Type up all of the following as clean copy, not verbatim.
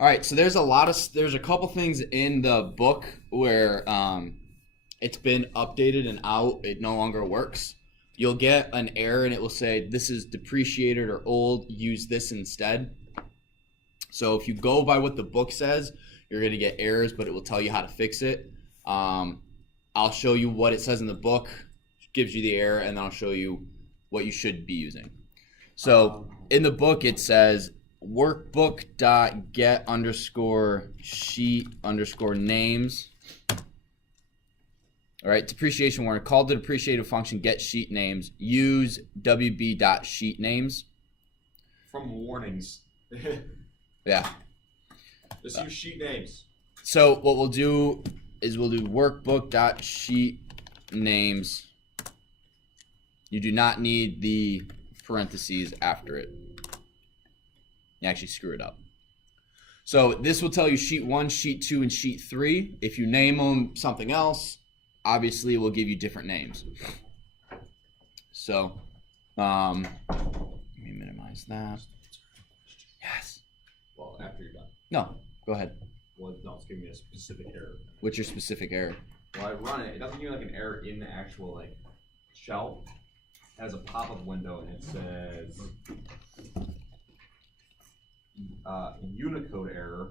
All right, so there's a couple things in the book where it's been updated and out. It no longer works. You'll get an error and it will say this is depreciated or old. Use this instead. So if you go by what the book says, you're going to get errors, but it will tell you how to fix it. I'll show you what it says in the book, gives you the error, and then I'll show you what you should be using. So in the book it says workbook.get_sheet_names. All right, depreciation warning. Call the depreciated function get sheet names. Use wb.sheetnames. From warnings. Yeah. Just use sheet names. So what we'll do is we'll do workbook.sheetnames. You do not need the parentheses after it. You actually screw it up. So this will tell you sheet 1, sheet 2, and sheet 3. If you name them something else, obviously it will give you different names. So let me minimize that. Yes. Well, after you're done. No, go ahead. Well, no, it's giving me a specific error. What's your specific error? Well, I run it. It doesn't give me like an error in the actual shell. It has a pop-up window and it says unicode error.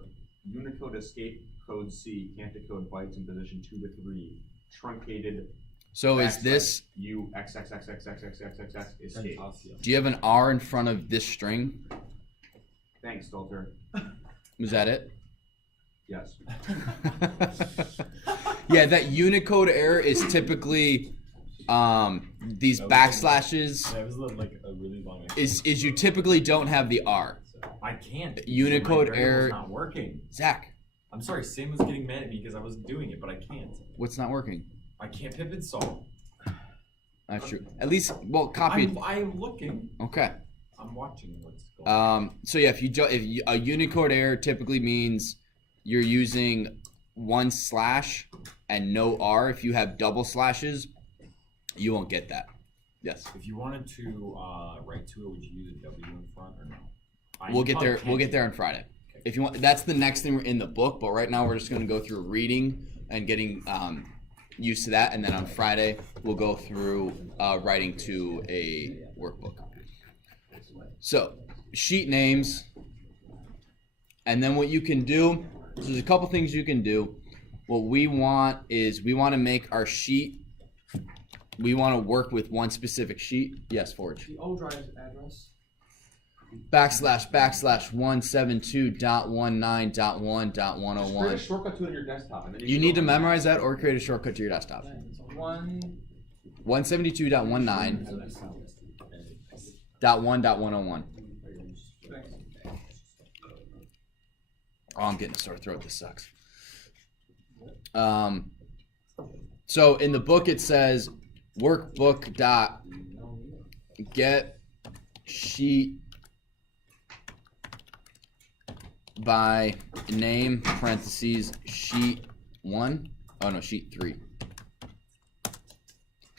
Unicode escape code C can't decode bytes in position 2 to 3. Truncated. So is this U X X X X X X X X X escape. Do you have an R in front of this string? Thanks, Stelter. Was that it? Yes. Yeah, that Unicode error is typically these backslashes. Yeah, it was like a really long. Is you typically don't have the R. I can't. Unicode my error. not working. Zach, I'm sorry. Sam was getting mad at me because I wasn't doing it, but I can't. what's not working? I can't pip install. That's true. At least, well, copy it. I'm looking. Okay. I'm watching what's going on. So yeah, a Unicode error typically means you're using 1 slash and no R. If you have double slashes, you won't get that. Yes. If you wanted to write to it, would you use a W in front or no? We'll get there. We'll get there on Friday. Okay. If you want, that's the next thing in the book. But right now, we're just going to go through reading and getting used to that, and then on Friday we'll go through writing to a workbook. So sheet names, and then what you can do. So there's a couple things you can do. What we want is we want to make our sheet. We want to work with one specific sheet. Yes, Forge. The O drive's address. //172.19.1.1.101. Create a shortcut to it on your desktop. And then You need to memorize that or create a shortcut to your desktop. 172.19.1.1.101. Oh, I'm getting a sore throat. This sucks. So in the book it says workbook.get sheet by name parentheses sheet 1. Oh no, sheet 3.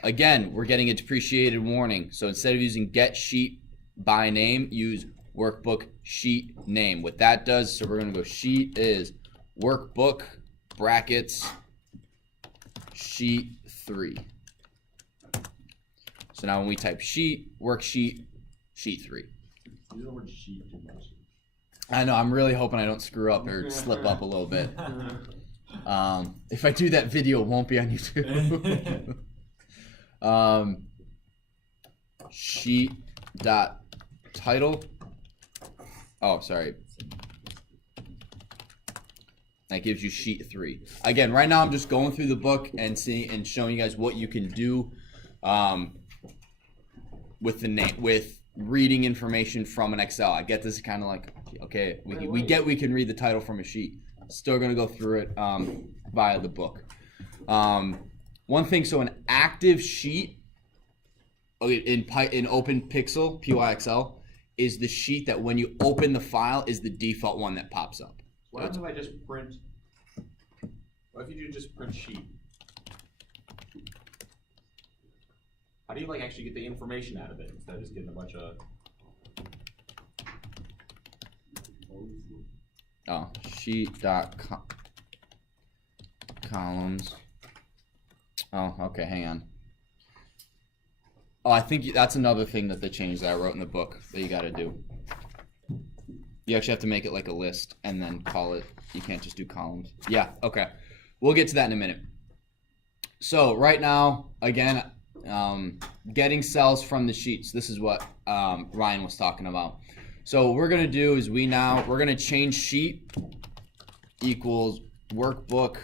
Again, we're getting a depreciated warning. So instead of using get sheet by name, use workbook sheet name. What that does, so we're going to go sheet is workbook brackets sheet 3. So now when we type sheet, worksheet, sheet 3. Use the word sheet too much. I know, I'm really hoping I don't screw up or slip up a little bit. If I do, that video won't be on YouTube. Sheet dot title. Oh, sorry. That gives you sheet 3. Again, right now I'm just going through the book and seeing and showing you guys what you can do with the name, with reading information from an Excel. I get this is kind of like, okay, we can read the title from a sheet. Still gonna go through it via the book. One thing, so an active sheet in OpenPyXL, PyXL, is the sheet that when you open the file is the default one that pops up. What happens if I just print? What if you just print sheet? How do you actually get the information out of it instead of just getting a bunch of? Oh, sheet dot columns. Oh, okay, hang on. Oh, I think that's another thing that they changed that I wrote in the book that you got to do. You actually have to make it like a list and then call it. You can't just do columns. Yeah, okay. We'll get to that in a minute. So right now, again, getting cells from the sheets. This is what Ryan was talking about. So what we're going to do is we're going to change sheet equals workbook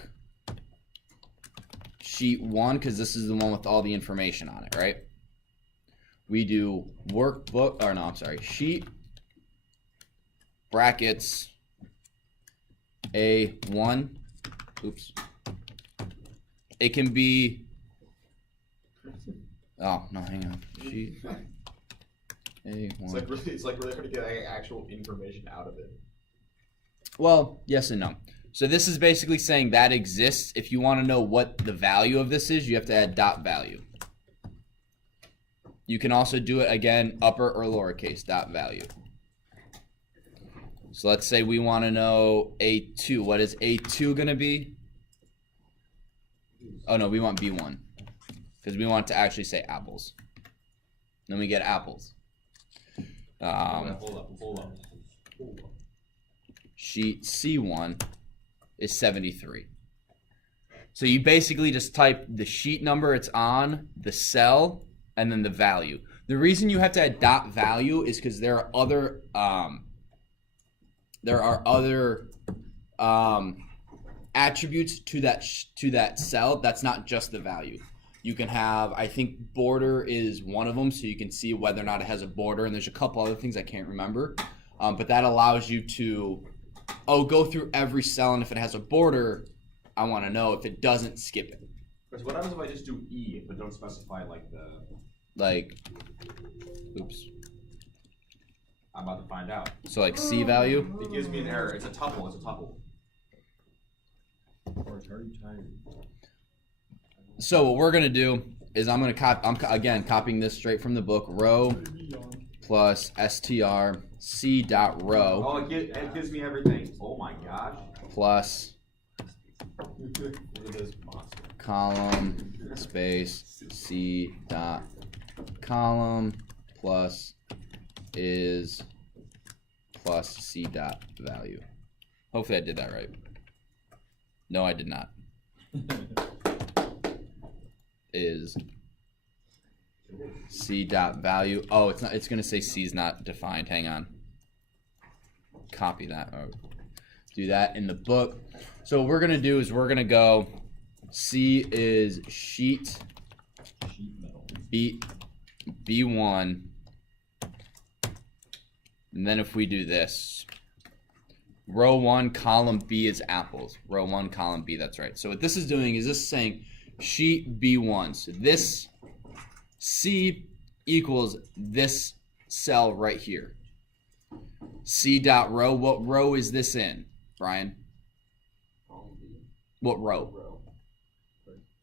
sheet 1 because this is the one with all the information on it, right? We do workbook, or no, I'm sorry, sheet brackets A1. Oops. It can be, oh, no, hang on. Sheet A1. It's like really hard to get actual information out of it. Well, yes and no. So this is basically saying that exists. If you want to know what the value of this is, you have to add dot value. You can also do it again, upper or lowercase dot value. So let's say we want to know A2. What is A2 going to be? Oh no, we want B1 because we want it to actually say apples. Then we get apples. Hold up. Sheet C1 is 73. So you basically just type the sheet number it's on, the cell, and then the value. The reason you have to add dot value is because there are other attributes to that cell. That's not just the value. You can have, I think border is one of them, so you can see whether or not it has a border, and there's a couple other things I can't remember. But that allows you to, go through every cell, and if it has a border, I want to know. If it doesn't, skip it. Because what happens if I just do E but don't specify like the... Oops. I'm about to find out. So like C value? It gives me an error. It's a tuple. Or it's already tired. So what we're gonna do is I'm again copying this straight from the book. Row plus str c dot row. Oh, it gives me everything. Oh my gosh. Plus Look at this monster. column space c dot column plus is plus c dot value. Hopefully I did that right. No, I did not. Is c dot value. Oh, it's not. It's gonna say c is not defined. Hang on. Copy that. Or do that in the book. So what we're gonna do is we're gonna go. C is sheet metal. B1. And then if we do this, row 1, column B is apples. Row 1, column B. That's right. So what this is doing is this is saying sheet B1. So this C equals this cell right here. C dot row. What row is this in, Brian? What row?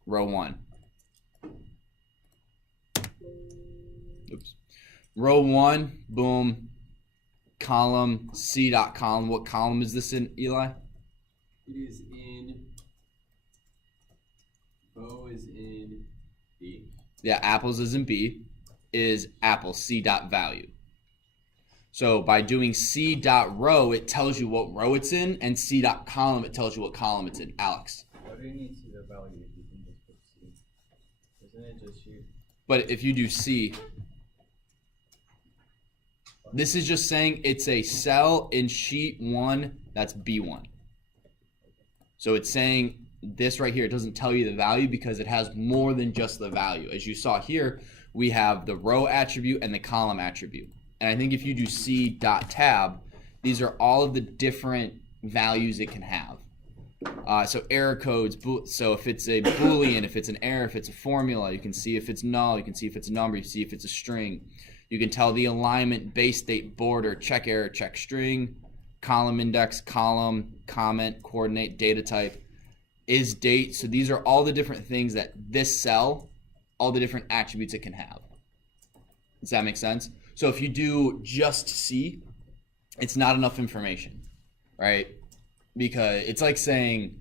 Row 1. Oops. Row 1, boom. Column C dot column. What column is this in, Eli? It is in. O is in B. Yeah, apples is in B. Is apple C dot value. So by doing C dot row, it tells you what row it's in, and C dot column, it tells you what column it's in. Alex. Why do you need C the value if you can just put C? Isn't it just you? But if you do C, this is just saying it's a cell in sheet 1 that's B1. So it's saying this right here. It doesn't tell you the value because it has more than just the value. As you saw here, we have the row attribute and the column attribute. And I think if you do C dot tab, these are all of the different values it can have. So error codes, so if it's a boolean, if it's an error, if it's a formula, you can see if it's null, you can see if it's a number, you can see if it's a string. You can tell the alignment, base date, border, check error, check string, column index, column, comment, coordinate, data type, is date. So these are all the different things that this cell, all the different attributes it can have. Does that make sense? So if you do just C, it's not enough information, right? because it's like saying,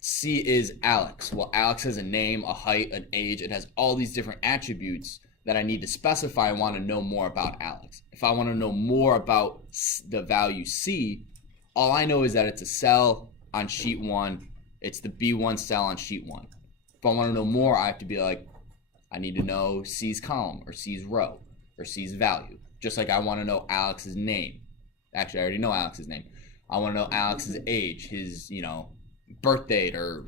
C is Alex. Well, Alex has a name, a height, an age. It has all these different attributes that I need to specify. I want to know more about Alex. If I want to know more about the value C, all I know is that it's a cell on sheet 1. It's the B1 cell on sheet 1. If I want to know more, I have to be like, I need to know C's column or C's row or C's value. Just like I want to know Alex's name. Actually, I already know Alex's name. I want to know Alex's age, his, birth date or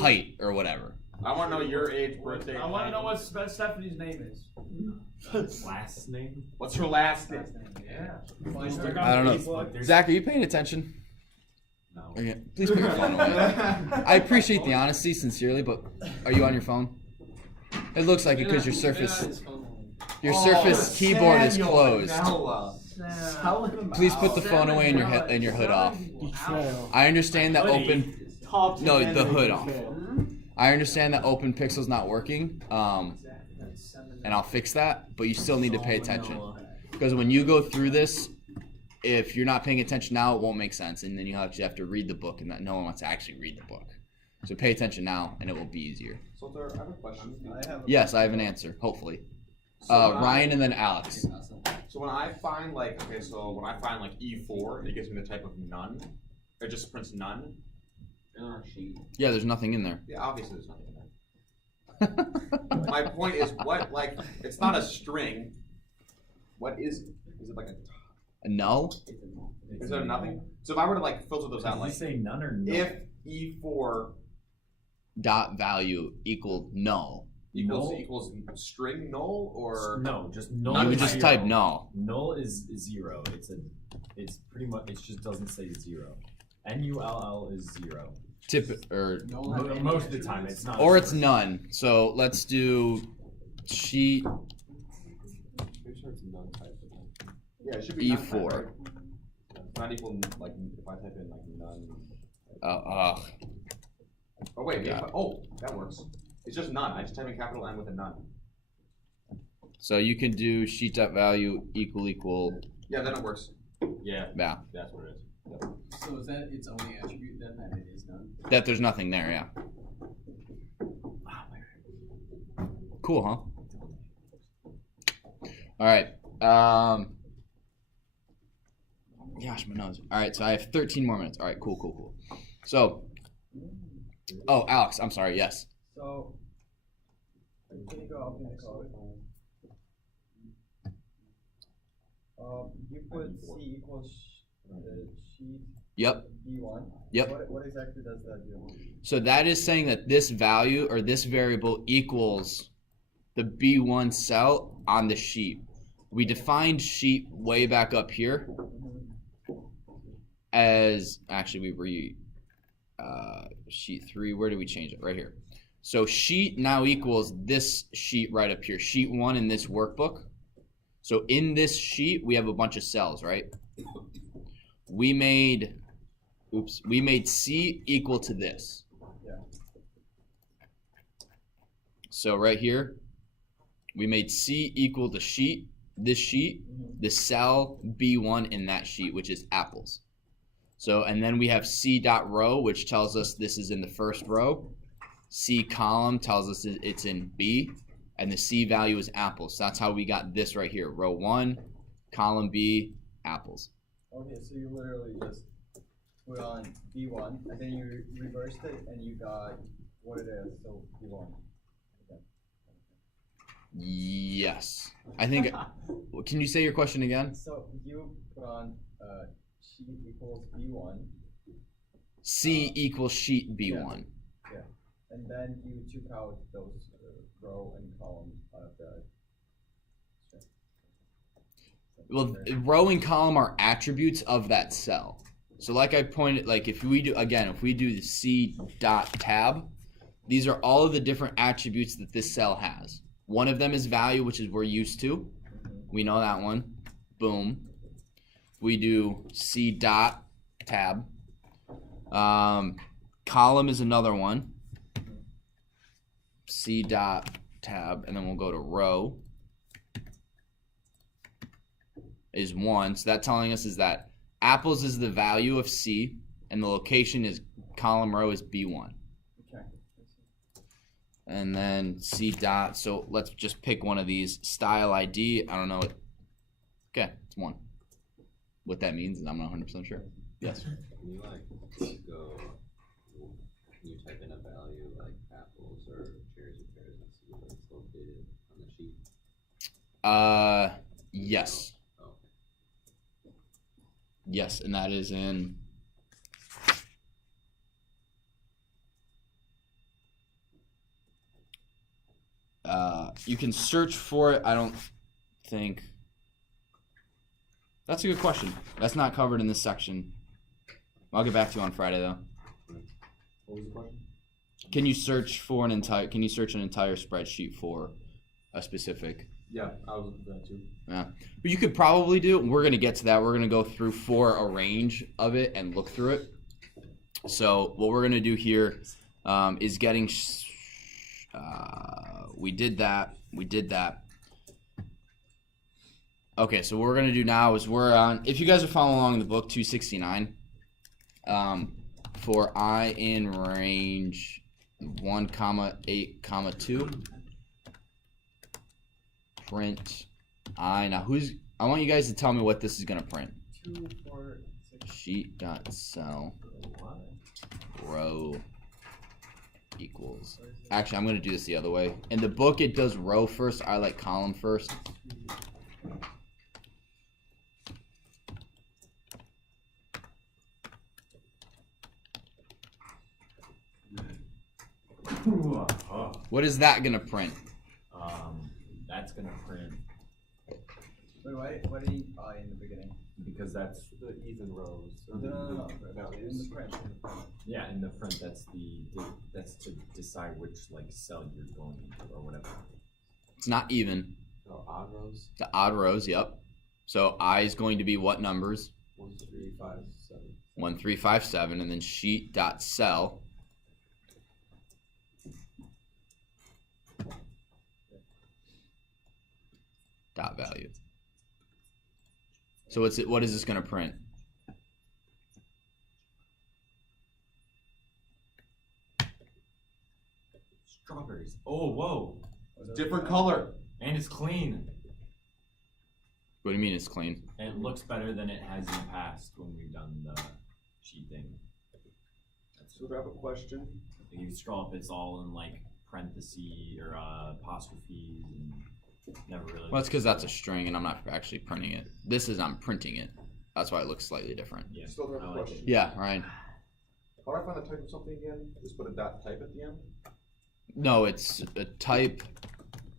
height or whatever. I want to know your age, birthday. I want to know what Stephanie's name is. Last name? What's her last name? Yeah. I don't know. Zach, are you paying attention? No. Okay, please put your phone away. I appreciate the honesty, sincerely, but are you on your phone? It looks like it because your Surface keyboard is closed. Please put the phone away and your hood off. I understand that the hood off. I understand that OpenPyXL is not working, and I'll fix that, but you still need to pay attention. Because when you go through this, if you're not paying attention now, it won't make sense, and then you actually have to read the book, and that no one wants to actually read the book. So pay attention now, and it will be easier. So I have a question. Yes, I have an answer, hopefully. Ryan and then Alex. So when I find when I find E4, it gives me the type of none. It just prints none. In our sheet. Yeah, there's nothing in there. Yeah, obviously there's nothing in there. My point is, it's not a string. What is it? Is it like a null? Is there nothing? So if I were to filter those out, Did you say none or no? If E4 dot value equal null equals string null or no, just null. You would just type null. Null is 0. It's pretty much, it just doesn't say 0. NULL is 0. Most of the time it's not. Or it's none. So let's do sheet yeah, it should be E4. Right? Not equal if I type in none. Oh wait, that works. It's just none. I just type in capital N with a none. So you can do sheet.value equal. Yeah, then it works. Yeah. Yeah. That's what it is. Yep. So is that its only attribute then that it is none? That there's nothing there, yeah. Cool, huh? All right. Gosh, my nose. All right, so I have 13 more minutes. All right, cool. So, Alex, I'm sorry. Yes. So, can you go up in the code? You put C equals sheet. Yep. B1. Yep. What exactly does that do? So that is saying that this value or this variable equals the B1 cell on the sheet. We defined sheet way back up here as actually sheet 3. Where did we change it? Right here. So sheet now equals this sheet right up here. Sheet 1 in this workbook. So in this sheet we have a bunch of cells, right? We made C equal to this. Yeah. So right here, we made C equal to this sheet, the cell B1 in that sheet, which is apples. So, and then we have C dot row, which tells us this is in the first row. C column tells us it's in B, and the C value is apples. So that's how we got this right here. Row 1, column B, apples. Okay, so you literally just put on B1, and then you reversed it, and you got what it is, so B1. Okay. Yes. I think, can you say your question again? So you put on sheet equals B1. C equals sheet B1. Yeah. And then you took out those row and column out of the string. Well, row and column are attributes of that cell. So like I pointed, if we do the C dot tab, these are all of the different attributes that this cell has. One of them is value, which is we're used to. We know that one. Boom. We do C dot tab. Column is another one. C dot tab, and then we'll go to row. Is 1. So that telling us is that Apples is the value of C, and the location is column row is B1. Okay. And then C dot, so let's just pick one of these. Style ID, I don't know. Okay, it's 1. What that means is I'm not 100% sure. Yes. Can you like go? Can you type in a value like apples or cherries or pears and see where it's located on the sheet? Yes. Oh. Yes, and that is in. You can search for it. I don't think. That's a good question. That's not covered in this section. I'll get back to you on Friday though. What was the question? Can you search for an entire? Can you search an entire spreadsheet for a specific? Yeah, I was looking for that too. Yeah, but you could probably do. We're gonna get to that. We're gonna go through for a range of it and look through it. So what we're gonna do here is getting. We did that. We did that. Okay, so what we're gonna do now is we're on. If you guys are following along in the book, 269. For I in range 1, 8, 2. Print I. Now I want you guys to tell me what this is gonna print. 2, 4, 6. Sheet.cell row equals. Actually, I'm gonna do this the other way. In the book, it does row first. I like column first. What is that gonna print? That's gonna print Wait, what did you in the beginning? because that's The even rows. No. Values. In the print. yeah in the print that's to decide which like cell you're going into or whatever. It's not even. Oh, odd rows. The odd rows, yep. So I is going to be what numbers? 1, 3, 5, 7. 1, 3, 5, 7, and then sheet.cell. Dot value. So what is this going to print? Strawberries. Oh, whoa! Different color. And it's clean. What do you mean it's clean? And it looks better than it has in the past when we've done the sheet thing. So do I have a question? If you scroll up, it's all in like parentheses or apostrophes and never really. Well, it's because that's a string and I'm not actually printing it. This is I'm printing it. That's why it looks slightly different. Yeah. Still have I a like question. it. Yeah, Ryan. How do I find the type of something again? Just put a dot type at the end? No, it's a type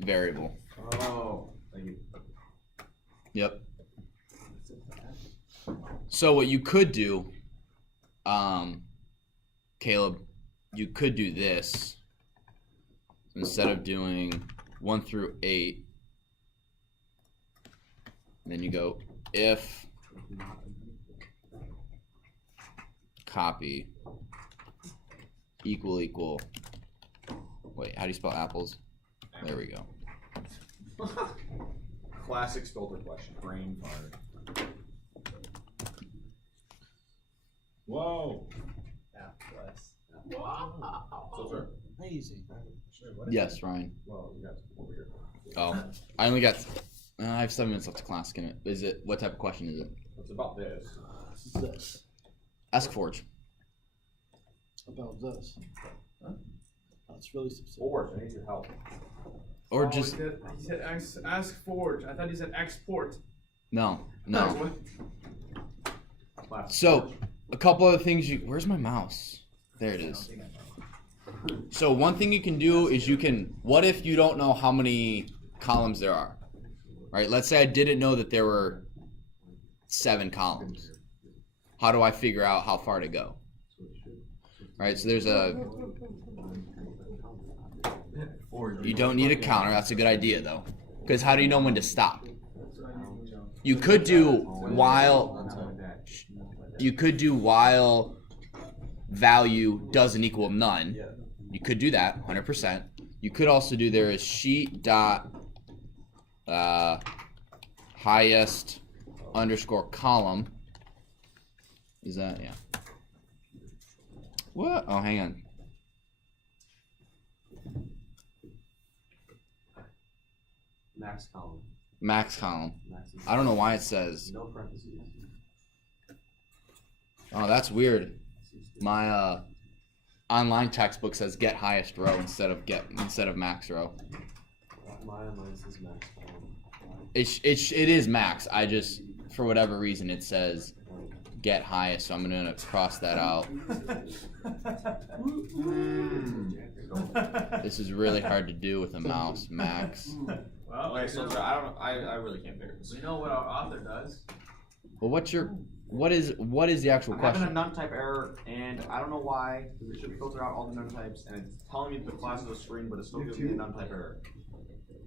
variable. Oh, thank you. Yep. So what you could do, Caleb, you could do this instead of doing 1 through 8. And then you go if copy equal. Wait, how do you spell apples? There we go. Classic filter question. Brain fart. Whoa! Less. Filter. Amazing. Yes, Ryan. Well, you got over here. Oh, I only got. I have 7 minutes left to class. Can it? Is it? What type of question is it? It's about this. This. Ask Forge. About this. Huh? That's really specific. Or I need your help. Or Oh, just he said ask Forge. I thought he said export. no. What? Classic. So, a couple other things. Where's my mouse? There it is. So one thing you can do is you can. What if you don't know how many columns there are? Right. Let's say I didn't know that there were 7 columns. How do I figure out how far to go? Right. So there's a. You don't need a counter. That's a good idea though. Because how do you know when to stop? You could do while. You could do while value doesn't equal none. You could do that 100%. You could also do there is sheet dot highest underscore column. Is that, yeah. What? Oh, hang on. Max column. Max column. Max is I don't know why it says. no parentheses. Oh, that's weird. My online textbook says get highest row instead of max row. Mine says max column. It is max. I just, for whatever reason, it says get highest, so I'm gonna cross that out. This is really hard to do with a mouse. Max. Well, Okay, so I really can't figure this. we know what our author does. Well, what is the actual I'm having a question? none type error, and I don't know why, because it should filter out all the none types, and it's telling me the class is a string, but it's still giving me a none type error.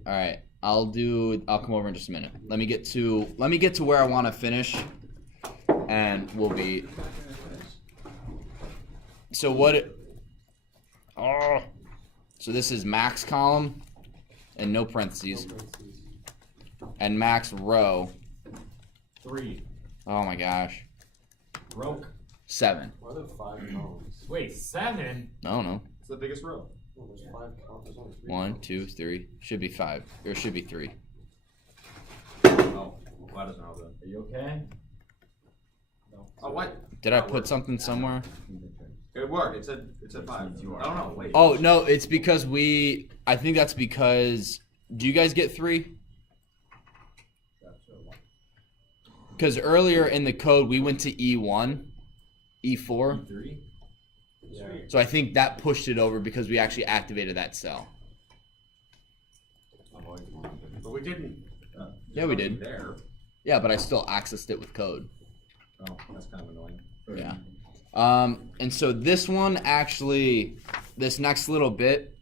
All right, I'll come over in just a minute. Let me get to where I want to finish, and we'll be. So what? So this is max column, and no parentheses, and max row. 3. Oh my gosh. Broke. 7. Why are there 5 columns? Wait, 7? No. It's the biggest row. No, there's 5 columns. There's only 3. 1, 2, 3. Should be 5. Or it should be 3. Oh, why doesn't know that? Are you okay? Oh, what? Did I put something somewhere? It worked. It said 5. I don't know. Wait. Oh no, it's because I think that's because. Do you guys get 3? Because earlier in the code we went to E1, E4. 3? Yeah. So I think that pushed it over because we actually activated that cell. But we didn't. Yeah, we did. There. Yeah, but I still accessed it with code. Oh, that's kind of annoying. Yeah. And so this one actually, this next little bit.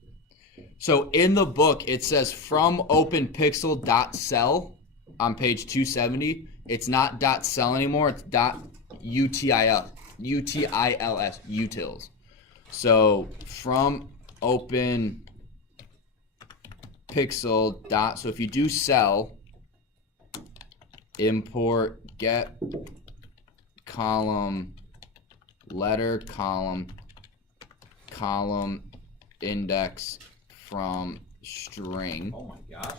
So in the book it says from OpenPyXL.cell on page 270. It's not .cell anymore. It's .utils utils. So from OpenPyXL. So if you do cell, import get column letter column index from string. Oh my gosh.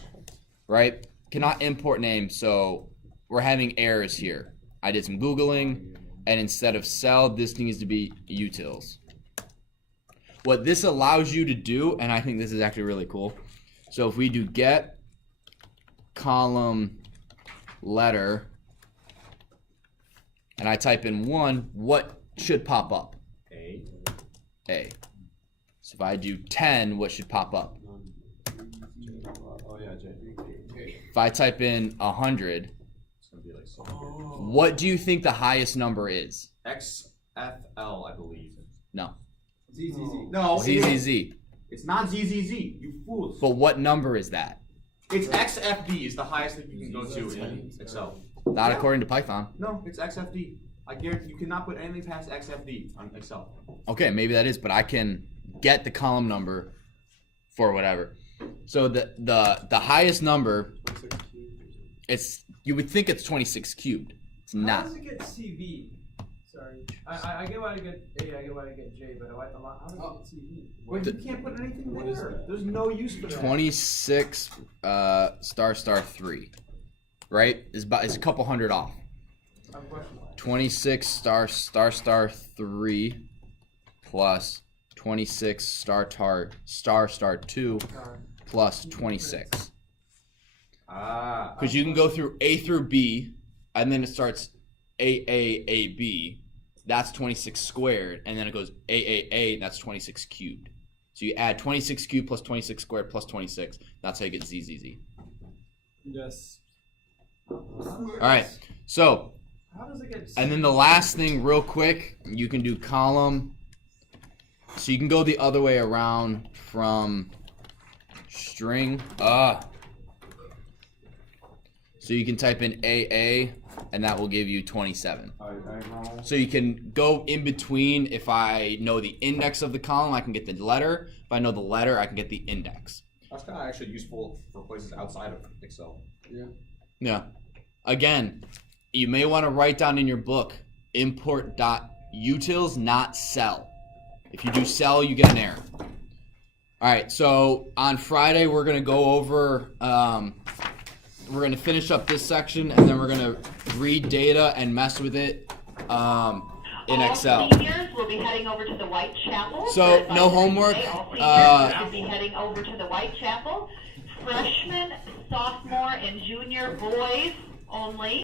Right? Cannot import name, so we're having errors here. I did some Googling, and instead of cell, this needs to be utils. What this allows you to do, and I think this is actually really cool. So if we do get column letter, and I type in 1, what should pop up? A. So if I do 10, what should pop up? Oh yeah, J. If I type in 100, It's gonna be like so. what do you think the highest number is? XFL, I believe. No. ZZZ. No, ZZZ. It's not ZZZ. You fools. But what number is that? It's XFD is the highest that you can go to in Excel. Not Yeah. according to Python. No, it's XFD. I guarantee you cannot put anything past XFD on Excel. Okay, maybe that is, but I can get the column number for whatever. So the highest number, you would think it's 26 cubed. It's How not. does it get CV? Sorry. I get why I get A, I get why I get J, but how does it get CV? Wait, you can't put anything there. There's no use for that. 26 star 3, right? It's a couple hundred off. I have a question. 26 star 3 plus 26 star 2 plus 26. Ah. Because you can go through A through B, and then it starts A, that's 26 squared, and then it goes A, that's 26 cubed. So you add 26 cubed plus 26 squared plus 26. That's how you get ZZZ. Yes. All right, so, How does it get CV? and then the last thing real quick, you can do column. So you can go the other way around from string. So you can type in AA, and that will give you 27. So you can go in between. If I know the index of the column, I can get the letter. If I know the letter, I can get the index. That's kind of actually useful for places outside of Excel. Yeah. Again, you may want to write down in your book import.utils, not cell. If you do cell, you get an error. All right, so on Friday we're gonna go over. We're gonna finish up this section, and then we're gonna read data and mess with it in Excel. All seniors will be heading over to the Whitechapel. So no homework. All seniors will be heading over to the Whitechapel. Freshmen, sophomore, and junior boys only.